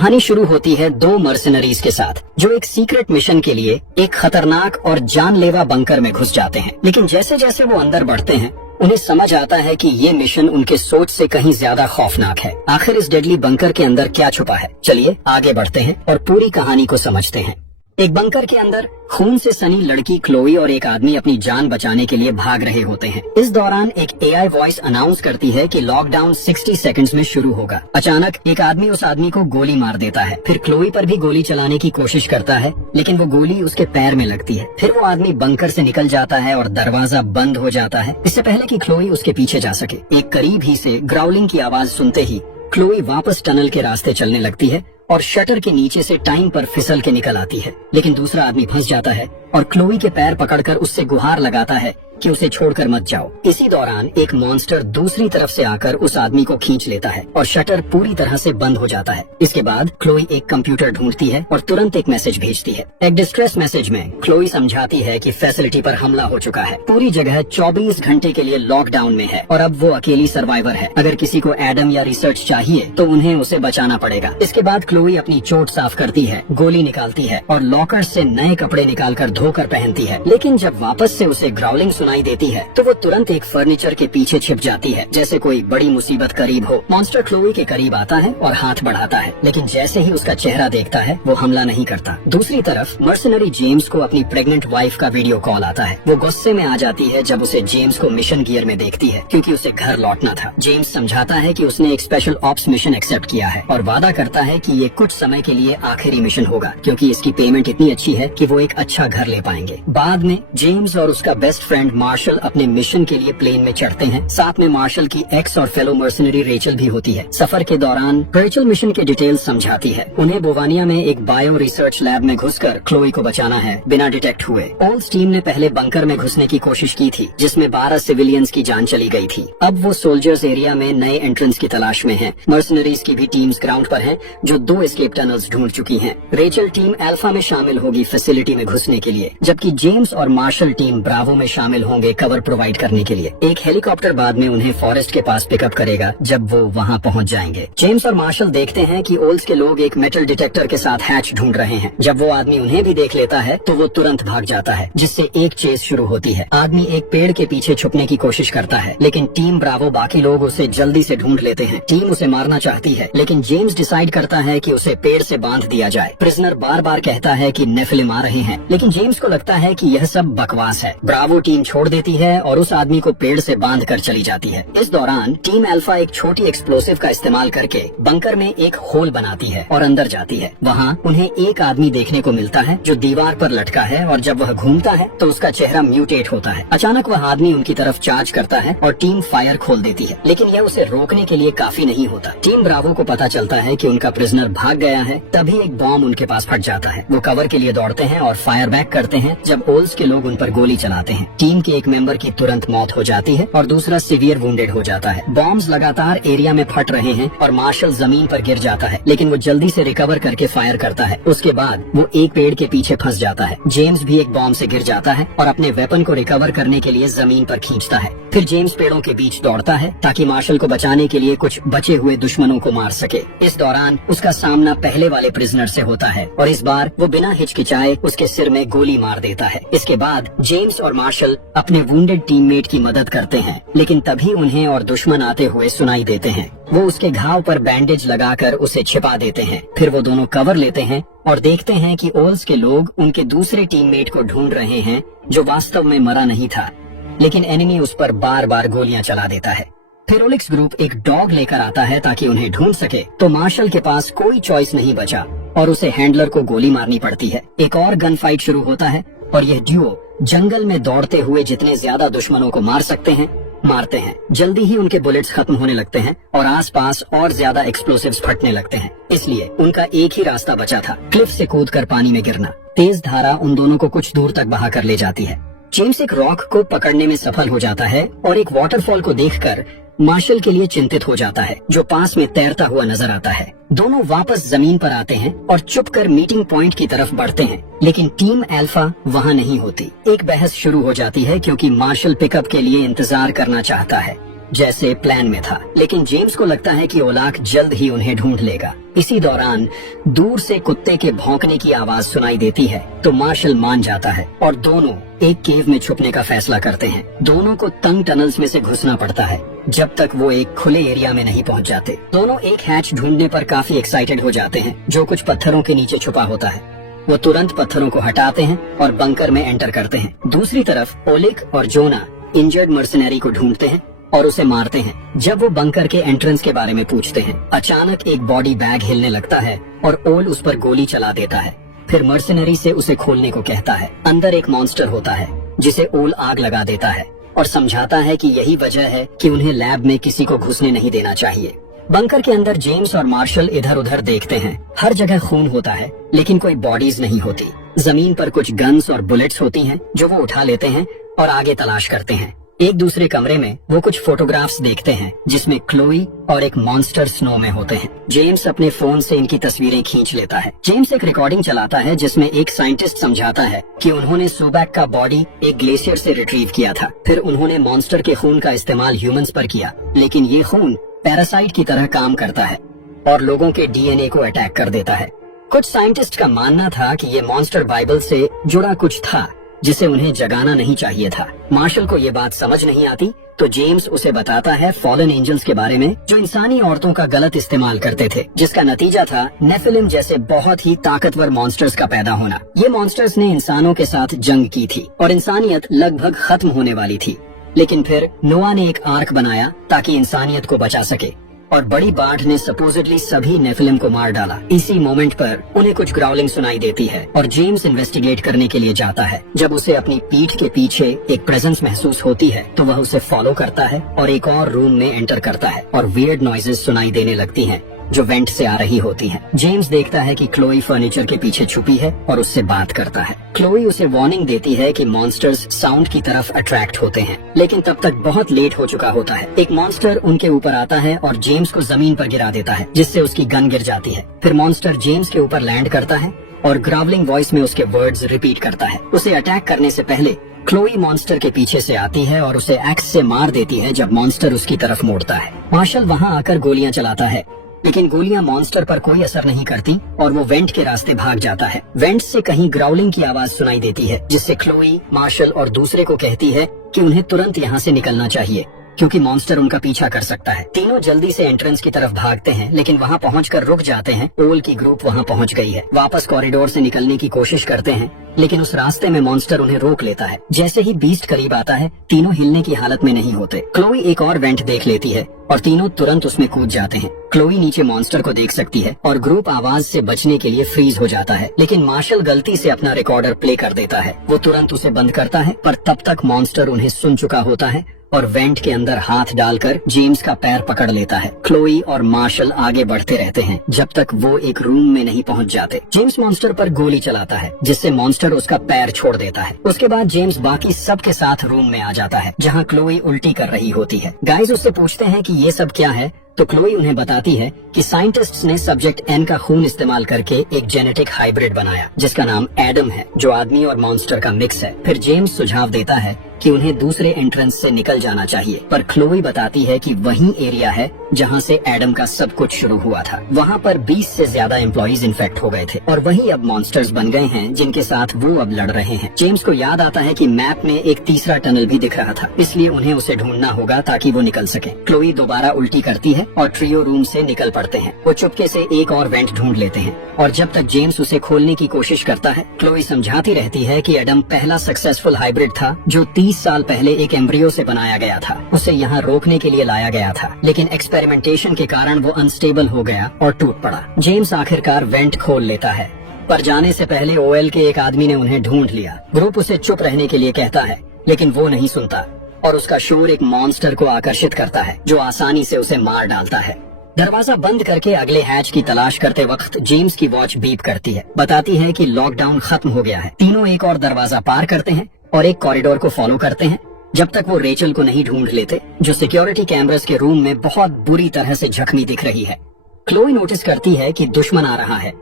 कहानी शुरू होती है दो मर्सिनरीज के साथ जो एक सीक्रेट मिशन के लिए एक खतरनाक और जानलेवा बंकर में घुस जाते हैं। लेकिन जैसे जैसे वो अंदर बढ़ते हैं उन्हें समझ आता है कि ये मिशन उनके सोच से कहीं ज्यादा खौफनाक है। आखिर इस डेडली बंकर के अंदर क्या छुपा है, चलिए आगे बढ़ते हैं और पूरी कहानी को समझते हैं। एक बंकर के अंदर खून से सनी लड़की क्लोई और एक आदमी अपनी जान बचाने के लिए भाग रहे होते हैं। इस दौरान एक एआई वॉइस अनाउंस करती है कि लॉकडाउन 60 सेकंड्स में शुरू होगा। अचानक एक आदमी उस आदमी को गोली मार देता है। फिर क्लोई पर भी गोली चलाने की कोशिश करता है लेकिन वो गोली उसके पैर में लगती है। फिर वो आदमी बंकर से निकल जाता है और दरवाजा बंद हो जाता है इससे पहले कि क्लोई उसके पीछे जा सके। एक करीब ही से ग्राउलिंग की आवाज सुनते ही क्लोई वापस टनल के रास्ते चलने लगती है और शटर के नीचे से टाइम पर फिसल के निकल आती है। लेकिन दूसरा आदमी फंस जाता है और क्लोई के पैर पकड़कर उससे गुहार लगाता है कि उसे छोड़कर मत जाओ। इसी दौरान एक मॉन्स्टर दूसरी तरफ से आकर उस आदमी को खींच लेता है और शटर पूरी तरह से बंद हो जाता है। इसके बाद क्लोई एक कंप्यूटर ढूंढती है और तुरंत एक मैसेज भेजती है। एक डिस्ट्रेस मैसेज में क्लोई समझाती है कि फैसिलिटी पर हमला हो चुका है। पूरी जगह 24 घंटे के लिए लॉकडाउन में है और अब वो अकेली सर्वाइवर है। अगर किसी को एडम या रिसर्च चाहिए तो उन्हें उसे बचाना पड़ेगा। इसके बाद क्लोई अपनी चोट साफ करती है, गोली निकालती है और लॉकर से नए कपड़े निकालकर धोकर पहनती है। लेकिन जब वापस से उसे ग्राउलिंग सुनाई देती है तो वो तुरंत एक फर्नीचर के पीछे छिप जाती है जैसे कोई बड़ी मुसीबत करीब हो। मॉन्स्टर क्लोई के करीब आता है और हाथ बढ़ाता है लेकिन जैसे ही उसका चेहरा देखता है वो हमला नहीं करता। दूसरी तरफ मर्सिनरी जेम्स को अपनी प्रेग्नेंट वाइफ का वीडियो कॉल आता है। वो गुस्से में आ जाती है जब उसे जेम्स को मिशन गियर में देखती है क्योंकि उसे घर लौटना था। जेम्स समझाता है कि उसने एक स्पेशल ऑप्स मिशन एक्सेप्ट किया है और वादा करता है कि ये कुछ समय के लिए आखिरी मिशन होगा क्योंकि इसकी पेमेंट इतनी अच्छी है कि वो एक अच्छा घर ले पाएंगे। बाद में जेम्स और उसका बेस्ट फ्रेंड मार्शल अपने मिशन के लिए प्लेन में चढ़ते हैं। साथ में मार्शल की एक्स और फेलो मर्सिनरी रेचल भी होती है। सफर के दौरान रेचल मिशन के डिटेल्स समझाती है। उन्हें बोवानिया में एक बायो रिसर्च लैब में घुसकर क्लोई को बचाना है बिना डिटेक्ट हुए। ओल्स टीम ने पहले बंकर में घुसने की कोशिश की थी जिसमें 12 सिविलियंस की जान चली गई थी। अब वो सोल्जर्स एरिया में नए एंट्रेंस की तलाश में है। मर्सिनरीज की भी टीम्स ग्राउंड पर हैं जो 2 एस्केप टनल्स ढूंढ चुकी हैं। रेचल टीम अल्फा में शामिल होगी फैसिलिटी में घुसने के लिए जबकि जेम्स और मार्शल टीम ब्रावो में शामिल होंगे कवर प्रोवाइड करने के लिए। एक हेलीकॉप्टर बाद में उन्हें फॉरेस्ट के पास पिकअप करेगा जब वो वहां पहुंच जाएंगे। जेम्स और मार्शल देखते हैं कि ओल्स के लोग एक मेटल डिटेक्टर के साथ हैच ढूंढ रहे हैं। जब वो आदमी उन्हें भी देख लेता है तो वो तुरंत भाग जाता है जिससे एक चेस शुरू होती है। आदमी एक पेड़ के पीछे छुपने की कोशिश करता है लेकिन टीम ब्रावो बाकी लोग उसे जल्दी से ढूंढ लेते हैं। टीम उसे मारना चाहती है लेकिन जेम्स डिसाइड करता है कि उसे पेड़ से बांध दिया जाए। प्रिजनर बार बार कहता है कि नेफिलिम आ रहे हैं लेकिन जेम्स को लगता है कि यह सब बकवास है। ब्रावो टीम छोड़ देती है और उस आदमी को पेड़ से बांध कर चली जाती है। इस दौरान टीम अल्फा एक छोटी एक्सप्लोसिव का इस्तेमाल करके बंकर में एक होल बनाती है और अंदर जाती है। वहाँ उन्हें एक आदमी देखने को मिलता है जो दीवार पर लटका है और जब वह घूमता है तो उसका चेहरा म्यूटेट होता है। अचानक वह आदमी उनकी तरफ चार्ज करता है और टीम फायर खोल देती है लेकिन यह उसे रोकने के लिए काफी नहीं होता। टीम ब्रावो को पता चलता है कि उनका प्रिजनर भाग गया है। तभी एक बॉम्ब उनके पास फट जाता है। वो कवर के लिए दौड़ते हैं और फायर बैक करते हैं जब ओल्स के लोग उन पर गोली चलाते हैं। टीम के एक मेंबर की तुरंत मौत हो जाती है और दूसरा सीवियर वुंडेड हो जाता है। बॉम्ब्स लगातार एरिया में फट रहे हैं और मार्शल जमीन पर गिर जाता है लेकिन वो जल्दी से रिकवर करके फायर करता है। उसके बाद वो एक पेड़ के पीछे फंस जाता है। जेम्स भी एक बॉम्ब से गिर जाता है और अपने वेपन को रिकवर करने के लिए जमीन पर खींचता है। फिर जेम्स पेड़ों के बीच दौड़ता है ताकि मार्शल को बचाने के लिए कुछ बचे हुए दुश्मनों को मार सके। इस दौरान उसका सामना पहले वाले प्रिजनर से होता है और इस बार वो बिना हिचकिचाए उसके सिर में गोली मार देता है। इसके बाद जेम्स और मार्शल अपने वुंडेड टीममेट की मदद करते हैं लेकिन तभी उन्हें और दुश्मन आते हुए सुनाई देते हैं। वो उसके घाव पर बैंडेज लगाकर उसे छिपा देते हैं। फिर वो दोनों कवर लेते हैं और देखते हैं कि ओल्स के लोग उनके दूसरे टीममेट को ढूंढ रहे हैं जो वास्तव में मरा नहीं था लेकिन एनिमी उस पर बार बार गोलियां चला देता है। फिर ओलिक्स ग्रुप एक डॉग लेकर आता है ताकि उन्हें ढूंढ सके तो मार्शल के पास कोई चॉइस नहीं बचा और उसे हैंडलर को गोली मारनी पड़ती है। एक और गन फाइट शुरू होता है और यह ड्यूओ जंगल में दौड़ते हुए जितने ज्यादा दुश्मनों को मार सकते हैं मारते हैं। जल्दी ही उनके बुलेट्स खत्म होने लगते हैं और आसपास और ज्यादा एक्सप्लोसिव्स फटने लगते हैं। इसलिए उनका एक ही रास्ता बचा था, क्लिफ से कूदकर पानी में गिरना। तेज धारा उन दोनों को कुछ दूर तक बहा कर ले जाती है। जेम्स एक रॉक को पकड़ने में सफल हो जाता है और एक वाटरफॉल को देखकर मार्शल के लिए चिंतित हो जाता है जो पास में तैरता हुआ नजर आता है। दोनों वापस जमीन पर आते हैं और चुपकर मीटिंग पॉइंट की तरफ बढ़ते हैं लेकिन टीम अल्फा वहां नहीं होती। एक बहस शुरू हो जाती है क्योंकि मार्शल पिकअप के लिए इंतजार करना चाहता है जैसे प्लान में था, लेकिन जेम्स को लगता है कि ओलाक जल्द ही उन्हें ढूंढ लेगा। इसी दौरान दूर से कुत्ते के भौंकने की आवाज सुनाई देती है तो मार्शल मान जाता है और दोनों एक केव में छुपने का फैसला करते हैं। दोनों को तंग टनल्स में से घुसना पड़ता है जब तक वो एक खुले एरिया में नहीं पहुंच जाते। दोनों एक हैच ढूंढने पर काफी एक्साइटेड हो जाते हैं जो कुछ पत्थरों के नीचे छुपा होता है। वो तुरंत पत्थरों को हटाते हैं और बंकर में एंटर करते हैं। दूसरी तरफ ओलिक और जोना इंजर्ड मर्सनरी को ढूंढते हैं और उसे मारते हैं। जब वो बंकर के एंट्रेंस के बारे में पूछते हैं, अचानक एक बॉडी बैग हिलने लगता है और ओल उस पर गोली चला देता है। फिर मर्सनरी से उसे खोलने को कहता है। अंदर एक मॉन्स्टर होता है जिसे ओल आग लगा देता है और समझाता है कि यही वजह है कि उन्हें लैब में किसी को घुसने नहीं देना चाहिए। बंकर के अंदर जेम्स और मार्शल इधर उधर देखते हैं। हर जगह खून होता है लेकिन कोई बॉडीज नहीं होती। जमीन पर कुछ गन्स और बुलेट्स होती हैं जो वो उठा लेते हैं और आगे तलाश करते हैं। एक दूसरे कमरे में वो कुछ फोटोग्राफ्स देखते हैं जिसमें क्लोई और एक मॉन्स्टर स्नो में होते हैं। जेम्स अपने फोन से इनकी तस्वीरें खींच लेता है। जेम्स एक रिकॉर्डिंग चलाता है जिसमें एक साइंटिस्ट समझाता है कि उन्होंने सोबैक का बॉडी एक ग्लेशियर से रिट्रीव किया था। फिर उन्होंने मॉन्स्टर के खून का इस्तेमाल ह्यूमंस पर किया, लेकिन ये खून पैरासाइट की तरह काम करता है और लोगों के डीएनए को अटैक कर देता है। कुछ साइंटिस्ट का मानना था कि ये मॉन्स्टर बाइबल से जुड़ा कुछ था जिसे उन्हें जगाना नहीं चाहिए था। मार्शल को ये बात समझ नहीं आती तो जेम्स उसे बताता है फॉलन एंजल्स के बारे में जो इंसानी औरतों का गलत इस्तेमाल करते थे, जिसका नतीजा था नेफिलिम जैसे बहुत ही ताकतवर मॉन्स्टर्स का पैदा होना। ये मॉन्स्टर्स ने इंसानों के साथ जंग की थी और इंसानियत लगभग खत्म होने वाली थी। लेकिन फिर नोआ ने एक आर्क बनाया ताकि इंसानियत को बचा सके और बड़ी बाढ़ ने सपोजिटली सभी नेफिलिम को मार डाला। इसी मोमेंट पर उन्हें कुछ ग्राउलिंग सुनाई देती है और जेम्स इन्वेस्टिगेट करने के लिए जाता है। जब उसे अपनी पीठ के पीछे एक प्रेजेंस महसूस होती है तो वह उसे फॉलो करता है और एक और रूम में एंटर करता है और वियर्ड नॉइजेस सुनाई देने लगती हैं जो वेंट से आ रही होती है। जेम्स देखता है कि क्लोई फर्नीचर के पीछे छुपी है और उससे बात करता है। क्लोई उसे वार्निंग देती है कि मॉन्स्टर्स साउंड की तरफ अट्रैक्ट होते हैं, लेकिन तब तक बहुत लेट हो चुका होता है। एक मॉन्स्टर उनके ऊपर आता है और जेम्स को जमीन पर गिरा देता है जिससे उसकी गन गिर जाती है। फिर मॉन्स्टर जेम्स के ऊपर लैंड करता है और ग्रावलिंग वॉइस में उसके वर्ड्स रिपीट करता है। उसे अटैक करने से पहले क्लोई मॉन्स्टर के पीछे से आती है और उसे एक्स से मार देती है जब मॉन्स्टर उसकी तरफ मोड़ता है। मार्शल वहाँ आकर गोलियां चलाता है, लेकिन गोलियां मॉन्स्टर पर कोई असर नहीं करती और वो वेंट के रास्ते भाग जाता है। वेंट से कहीं ग्राउलिंग की आवाज सुनाई देती है जिससे क्लोई, मार्शल और दूसरे को कहती है कि उन्हें तुरंत यहाँ से निकलना चाहिए क्योंकि मॉन्स्टर उनका पीछा कर सकता है। तीनों जल्दी से एंट्रेंस की तरफ भागते हैं लेकिन वहाँ पहुंचकर रुक जाते हैं। ओल की ग्रुप वहाँ पहुंच गई है। वापस कॉरिडोर से निकलने की कोशिश करते हैं लेकिन उस रास्ते में मॉन्स्टर उन्हें रोक लेता है। जैसे ही बीस्ट करीब आता है तीनों हिलने की हालत में नहीं होते। क्लोई एक और वेंट देख लेती है और तीनों तुरंत उसमें कूद जाते हैं। क्लोई नीचे मॉन्स्टर को देख सकती है और ग्रुप आवाज से बचने के लिए फ्रीज हो जाता है, लेकिन मार्शल गलती से अपना रिकॉर्डर प्ले कर देता है। वो तुरंत उसे बंद करता है पर तब तक मॉन्स्टर उन्हें सुन चुका होता है और वेंट के अंदर हाथ डालकर जेम्स का पैर पकड़ लेता है। क्लोई और मार्शल आगे बढ़ते रहते हैं जब तक वो एक रूम में नहीं पहुंच जाते। जेम्स मॉन्स्टर पर गोली चलाता है जिससे मॉन्स्टर उसका पैर छोड़ देता है। उसके बाद जेम्स बाकी सबके साथ रूम में आ जाता है जहां क्लोई उल्टी कर रही होती है। गाइस उससे पूछते हैं कि ये सब क्या है तो क्लोई उन्हें बताती है कि साइंटिस्ट्स ने सब्जेक्ट एन का खून इस्तेमाल करके एक जेनेटिक हाइब्रिड बनाया जिसका नाम एडम है जो आदमी और मॉन्स्टर का मिक्स है। फिर जेम्स सुझाव देता है कि उन्हें दूसरे एंट्रेंस से निकल जाना चाहिए, पर क्लोई बताती है कि वही एरिया है जहां से एडम का सब कुछ शुरू हुआ था। वहां पर 20 से ज्यादा एम्प्लॉइज इन्फेक्ट हो गए थे और वही अब मॉन्स्टर्स बन गए हैं जिनके साथ वो अब लड़ रहे हैं। जेम्स को याद आता है कि मैप में एक तीसरा टनल भी दिख रहा था, इसलिए उन्हें उसे ढूंढना होगा ताकि वो निकल सके। क्लोई दोबारा उल्टी करती है और ट्रियो रूम से निकल पड़ते हैं। वो चुपके से एक और वेंट ढूंढ लेते हैं और जब तक जेम्स उसे खोलने की कोशिश करता है क्लोई समझाती रहती है कि एडम पहला सक्सेसफुल हाइब्रिड था जो 30 साल पहले एक एम्ब्रियो से बनाया गया था। उसे यहाँ रोकने के लिए लाया गया था, लेकिन एक्सपेरिमेंटेशन के कारण वो अनस्टेबल हो गया और टूट पड़ा। जेम्स आखिरकार वेंट खोल लेता है, पर जाने से पहले ओएल के एक आदमी ने उन्हें ढूंढ लिया। ग्रुप उसे चुप रहने के लिए कहता है, लेकिन वो नहीं सुनता और उसका शोर एक मॉन्स्टर को आकर्षित करता है जो आसानी से उसे मार डालता है। दरवाजा बंद करके अगले हैच की तलाश करते वक्त जेम्स की वॉच बीप करती है, बताती है कि लॉकडाउन खत्म हो गया है। तीनों एक और दरवाजा पार करते हैं और एक कॉरिडोर को फॉलो करते हैं जब तक वो रेचल को नहीं ढूंढ लेते जो सिक्योरिटी कैमरास के रूम में बहुत बुरी तरह से जख्मी दिख रही है। क्लोई नोटिस करती है कि दुश्मन आ रहा है।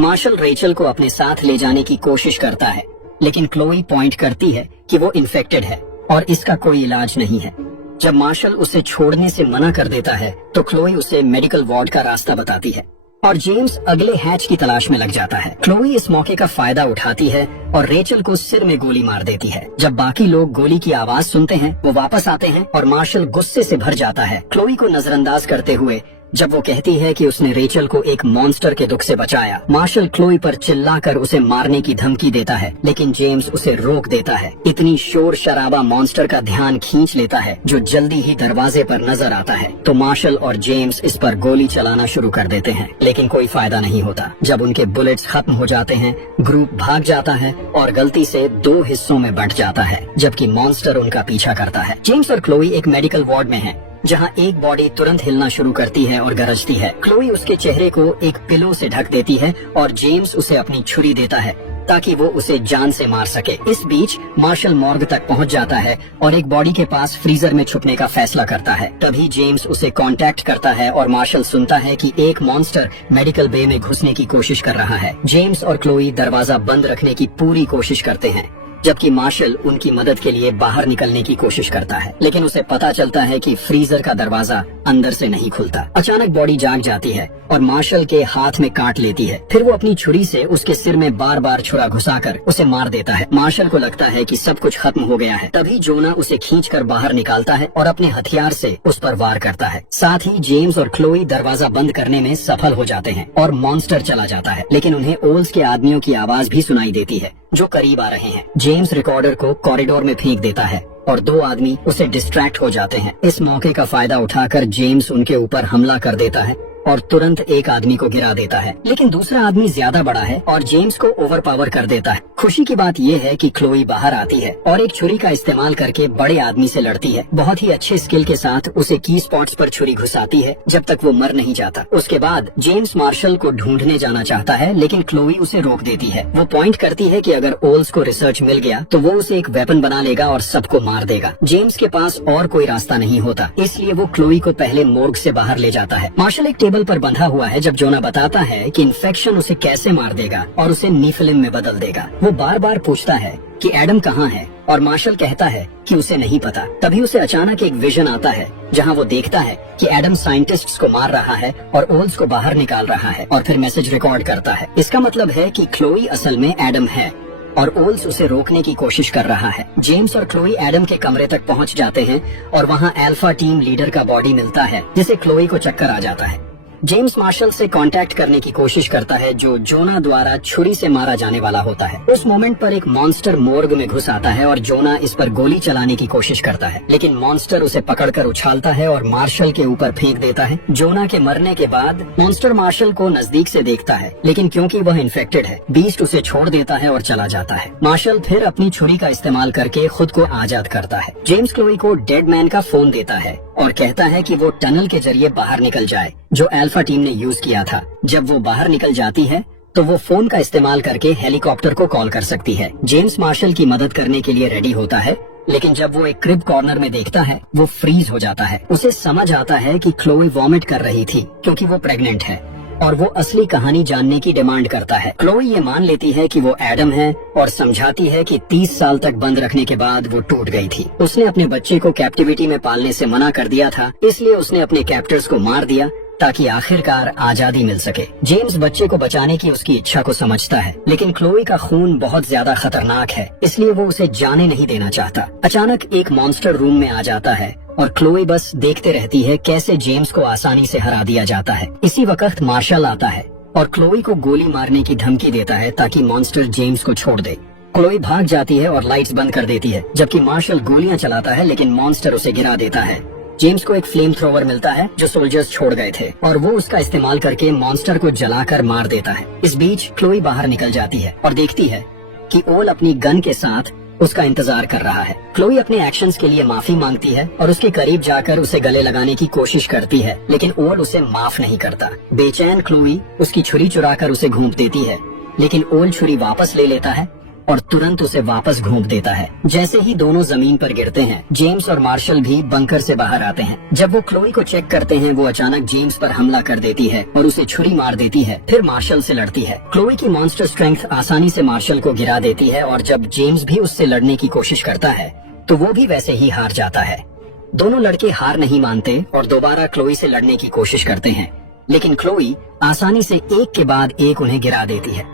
मार्शल रेचल को अपने साथ ले जाने की कोशिश करता है, लेकिन क्लोई पॉइंट करती है कि वो इन्फेक्टेड है और इसका कोई इलाज नहीं है। जब मार्शल उसे छोड़ने से मना कर देता है तो क्लोई उसे मेडिकल वार्ड का रास्ता बताती है और जेम्स अगले हैच की तलाश में लग जाता है। क्लोई इस मौके का फायदा उठाती है और रेचल को सिर में गोली मार देती है। जब बाकी लोग गोली की आवाज सुनते हैं वो वापस आते हैं और मार्शल गुस्से से भर जाता है, क्लोई को नजरअंदाज करते हुए। जब वो कहती है कि उसने रेचल को एक मॉन्स्टर के दुख से बचाया, मार्शल क्लोई पर चिल्लाकर उसे मारने की धमकी देता है, लेकिन जेम्स उसे रोक देता है। इतनी शोर शराबा मॉन्स्टर का ध्यान खींच लेता है जो जल्दी ही दरवाजे पर नजर आता है, तो मार्शल और जेम्स इस पर गोली चलाना शुरू कर देते हैं, लेकिन कोई फायदा नहीं होता। जब उनके बुलेट्स खत्म हो जाते हैं, ग्रुप भाग जाता है और गलती से 2 हिस्सों में बंट जाता है, जबकि मॉन्स्टर उनका पीछा करता है। जेम्स और क्लोई एक मेडिकल वार्ड में हैं, जहां एक बॉडी तुरंत हिलना शुरू करती है और गरजती है। क्लोई उसके चेहरे को एक पिलो से ढक देती है और जेम्स उसे अपनी छुरी देता है ताकि वो उसे जान से मार सके। इस बीच मार्शल मॉर्ग तक पहुंच जाता है और एक बॉडी के पास फ्रीजर में छुपने का फैसला करता है। तभी जेम्स उसे कांटेक्ट करता है और मार्शल सुनता है कि एक मॉन्स्टर मेडिकल बे में घुसने की कोशिश कर रहा है। जेम्स और क्लोई दरवाजा बंद रखने की पूरी कोशिश करते हैं, जबकि मार्शल उनकी मदद के लिए बाहर निकलने की कोशिश करता है, लेकिन उसे पता चलता है कि फ्रीजर का दरवाजा अंदर से नहीं खुलता। अचानक बॉडी जाग जाती है और मार्शल के हाथ में काट लेती है। फिर वो अपनी छुरी से उसके सिर में बार बार छुरा घुसाकर उसे मार देता है। मार्शल को लगता है कि सब कुछ खत्म हो गया है। तभी जोना उसे खींचकर बाहर निकालता है और अपने हथियार से उस पर वार करता है। साथ ही जेम्स और क्लोई दरवाजा बंद करने में सफल हो जाते हैं और मॉन्स्टर चला जाता है, लेकिन उन्हें ओल्स के आदमियों की आवाज भी सुनाई देती है जो करीब आ रहे हैं। जेम्स रिकॉर्डर को कॉरिडोर में फेंक देता है और 2 आदमी उसे डिस्ट्रैक्ट हो जाते हैं। इस मौके का फायदा उठाकर जेम्स उनके ऊपर हमला कर देता है और तुरंत एक आदमी को गिरा देता है, लेकिन दूसरा आदमी ज्यादा बड़ा है और जेम्स को ओवरपावर कर देता है। खुशी की बात यह है कि क्लोई बाहर आती है और एक छुरी का इस्तेमाल करके बड़े आदमी से लड़ती है। बहुत ही अच्छे स्किल के साथ उसे की स्पॉट्स पर छुरी घुसाती है जब तक वो मर नहीं जाता। उसके बाद जेम्स मार्शल को ढूंढने जाना चाहता है, लेकिन क्लोई उसे रोक देती है। वो पॉइंट करती है कि अगर ओल्स को रिसर्च मिल गया तो वो उसे एक वेपन बना लेगा और सबको मार देगा। जेम्स के पास और कोई रास्ता नहीं होता, इसलिए वो क्लोई को पहले मोर्ग से बाहर ले जाता है। मार्शल एक टेबल पर बंधा हुआ है जब जोना बताता है कि इन्फेक्शन उसे कैसे मार देगा और उसे नीफिलिम में बदल देगा। वो बार बार पूछता है कि एडम कहाँ है और मार्शल कहता है कि उसे नहीं पता। तभी उसे अचानक एक विजन आता है जहां वो देखता है कि एडम साइंटिस्ट्स को मार रहा है और ओल्स को बाहर निकाल रहा है और फिर मैसेज रिकॉर्ड करता है। इसका मतलब है कि क्लोई असल में एडम है और ओल्स उसे रोकने की कोशिश कर रहा है। जेम्स और क्लोई एडम के कमरे तक पहुंच जाते हैं और वहां अल्फा टीम लीडर का बॉडी मिलता है, जिसे क्लोई को चक्कर आ जाता है। जेम्स मार्शल से कांटेक्ट करने की कोशिश करता है जो जोना द्वारा छुरी से मारा जाने वाला होता है। उस मोमेंट पर एक मॉन्स्टर मोर्ग में घुस आता है और जोना इस पर गोली चलाने की कोशिश करता है, लेकिन मॉन्स्टर उसे पकड़कर उछालता है और मार्शल के ऊपर फेंक देता है। जोना के मरने के बाद मॉन्स्टर मार्शल को नजदीक से देखता है, लेकिन क्योंकि वह इन्फेक्टेड है, बीस्ट उसे छोड़ देता है और चला जाता है। मार्शल फिर अपनी छुरी का इस्तेमाल करके खुद को आजाद करता है। जेम्स क्लोई को डेड मैन का फोन देता है और कहता है कि वो टनल के जरिए बाहर निकल जाए जो अल्फा टीम ने यूज किया था। जब वो बाहर निकल जाती है तो वो फोन का इस्तेमाल करके हेलीकॉप्टर को कॉल कर सकती है। जेम्स मार्शल की मदद करने के लिए रेडी होता है, लेकिन जब वो एक क्रिब कॉर्नर में देखता है वो फ्रीज हो जाता है। उसे समझ आता है कि क्लोई वॉमिट कर रही थी क्योंकि वो प्रेग्नेंट है और वो असली कहानी जानने की डिमांड करता है। क्लोई ये मान लेती है कि वो एडम है और समझाती है कि 30 साल तक बंद रखने के बाद वो टूट गई थी। उसने अपने बच्चे को कैप्टिविटी में पालने से मना कर दिया था, इसलिए उसने अपने कैप्टर्स को मार दिया ताकि आखिरकार आजादी मिल सके। जेम्स बच्चे को बचाने की उसकी इच्छा को समझता है, लेकिन क्लोई का खून बहुत ज्यादा खतरनाक है, इसलिए वो उसे जाने नहीं देना चाहता। अचानक एक मॉन्स्टर रूम में आ जाता है और क्लोई बस देखते रहती है कैसे जेम्स को आसानी से हरा दिया जाता है। इसी वक्त मार्शल आता है और क्लोई को गोली मारने की धमकी देता है ताकि मॉन्स्टर जेम्स को छोड़ दे। क्लोई भाग जाती है और लाइट्स बंद कर देती है, जबकि मार्शल गोलियां चलाता है, लेकिन मॉन्स्टर उसे गिरा देता है। जेम्स को एक फ्लेम थ्रोवर मिलता है जो सोल्जर्स छोड़ गए थे और वो उसका इस्तेमाल करके मॉन्स्टर को जलाकर मार देता है। इस बीच क्लोई बाहर निकल जाती है और देखती है कि ओल अपनी गन के साथ उसका इंतजार कर रहा है। क्लोई अपने एक्शंस के लिए माफी मांगती है और उसके करीब जाकर उसे गले लगाने की कोशिश करती है, लेकिन ओल उसे माफ नहीं करता। बेचैन क्लोई उसकी छुरी चुराकर उसे घूंप देती है, लेकिन ओल छुरी वापस ले लेता है और तुरंत उसे वापस घूंप देता है। जैसे ही दोनों जमीन पर गिरते हैं, जेम्स और मार्शल भी बंकर से बाहर आते हैं। जब वो क्लोई को चेक करते हैं, वो अचानक जेम्स पर हमला कर देती है और उसे छुरी मार देती है, फिर मार्शल से लड़ती है। क्लोई की मॉन्स्टर स्ट्रेंथ आसानी से मार्शल को गिरा देती है और जब जेम्स भी उससे लड़ने की कोशिश करता है तो वो भी वैसे ही हार जाता है। दोनों लड़के हार नहीं मानते और दोबारा क्लोई से लड़ने की कोशिश करते हैं, लेकिन क्लोई आसानी से एक के बाद एक उन्हें गिरा देती है।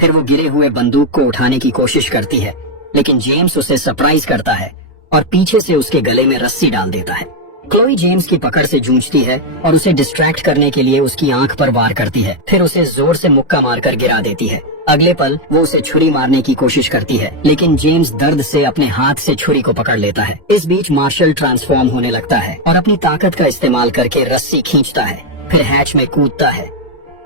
फिर वो गिरे हुए बंदूक को उठाने की कोशिश करती है, लेकिन जेम्स उसे सरप्राइज करता है और पीछे से उसके गले में रस्सी डाल देता है। क्लोई जेम्स की पकड़ से जूझती है और उसे डिस्ट्रैक्ट करने के लिए उसकी आंख पर वार करती है, फिर उसे जोर से मुक्का मारकर गिरा देती है। अगले पल वो उसे छुरी मारने की कोशिश करती है, लेकिन जेम्स दर्द से अपने हाथ से छुरी को पकड़ लेता है। इस बीच मार्शल ट्रांसफॉर्म होने लगता है और अपनी ताकत का इस्तेमाल करके रस्सी खींचता है, फिर हैच में कूदता है।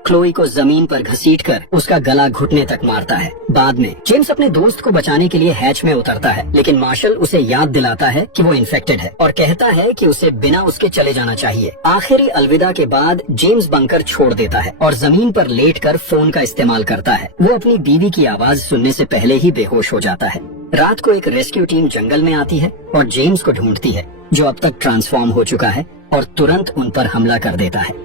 क्लोई को जमीन पर घसीटकर उसका गला घुटने तक मारता है। बाद में जेम्स अपने दोस्त को बचाने के लिए हैच में उतरता है, लेकिन मार्शल उसे याद दिलाता है कि वो इन्फेक्टेड है और कहता है कि उसे बिना उसके चले जाना चाहिए। आखिरी अलविदा के बाद जेम्स बंकर छोड़ देता है और जमीन पर लेटकर फोन का इस्तेमाल करता है। वो अपनी बीवी की आवाज सुनने से पहले ही बेहोश हो जाता है। रात को एक रेस्क्यू टीम जंगल में आती है और जेम्स को ढूंढती है, जो अब तक ट्रांसफॉर्म हो चुका है और तुरंत उन पर हमला कर देता है।